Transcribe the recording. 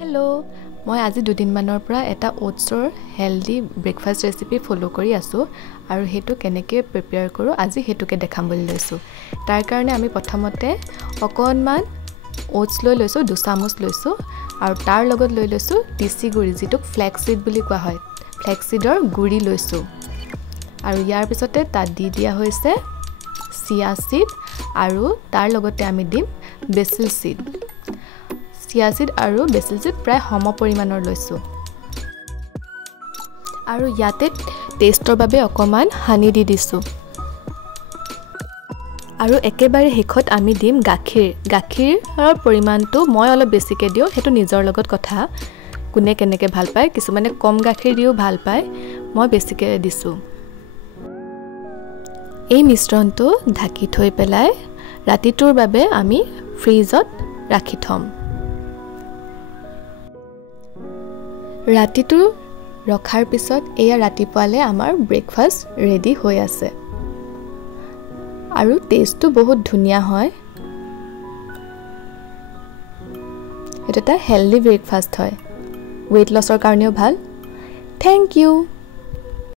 Hello' মই আজি দুদিনমানৰ পৰা এটা ওটছৰ হেলদি ব্ৰেকফাষ্ট ৰেচিপি ফলো কৰি আছোঁ আৰু সেইটো কেনেকৈ প্ৰিপেয়াৰ কৰোঁ আজি সেইটোকে দেখাম বুলি লৈছোঁ। তাৰ কাৰণে আমি প্ৰথমতে অকণমান ওটছ লৈ লৈছোঁ, 2 চামুচ লৈছোঁ আৰু তাৰ লগত লৈ লৈছোঁ তিচি গুড়ি, যিটোক ফ্লেক্সিড বুলি কোৱা হয়। ফ্লেক্সিডৰ গুড়ি লৈছোঁ আৰু ইয়াৰ পিছতে তাত দি দিয়া হৈছে চিয়া চিড আৰু তাৰ লগতে আমি দিম বেচিল চিড। চিয়া চিড আৰু বেচিল চিড প্ৰায় সম পৰিমাণৰ লৈছোঁ আৰু ইয়াতে টেষ্টৰ বাবে অকণমান হানি দি দিছোঁ আৰু একেবাৰে শেষত আমি দিম গাখীৰৰ পৰিমাণটো মই অলপ বেছিকৈ দিওঁ, সেইটো নিজৰ লগত কথা, কোনে কেনেকৈ ভাল পায়। কিছুমানে কম গাখীৰ দিও ভাল পায়, মই বেছিকৈ দিছোঁ। এই মিশ্ৰণটো ঢাকি থৈ পেলাই ৰাতিটোৰ বাবে আমি ফ্ৰিজত ৰাখি থ'ম। ৰাতিটো ৰখাৰ পিছত এয়া ৰাতিপুৱালে আমাৰ ব্ৰেকফাষ্ট ৰেডি হৈ আছে আৰু টেষ্টটো বহুত ধুনীয়া হয়। এইটো এটা হেলদি ব্ৰেকফাষ্ট হয়, ৱেইট লছৰ কাৰণেও ভাল। Thank U.